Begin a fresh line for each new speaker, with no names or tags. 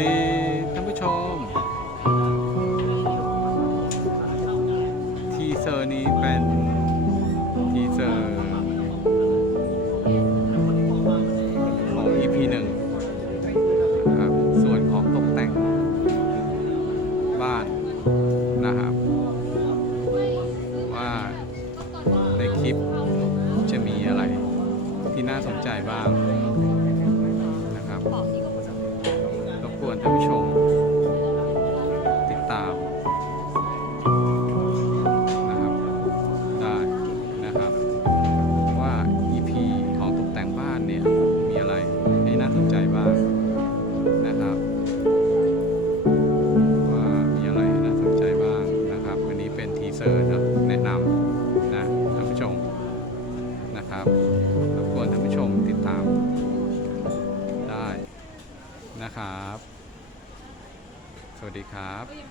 ดีท่านผู้ชม ทีเซอร์นี้เป็นทีเซอร์ของ EP หนึ่งครับส่วนของตกแต่งบ้านนะครับ ว่าในคลิปจะมีอะไรที่น่าสนใจบ้าง ชม ติดตามนะครับได้นะครับ ว่า EP ของตกแต่งบ้านเนี่ย มีอะไรให้น่าสนใจบ้างนะครับ ว่ามีอะไรให้น่าสนใจบ้างนะครับอันนี้เป็นทีเซอร์นะแนะนำนะท่านผู้ชมนะครับรบกวนท่านผู้ชมติดตามได้นะครับ วัสดีครับ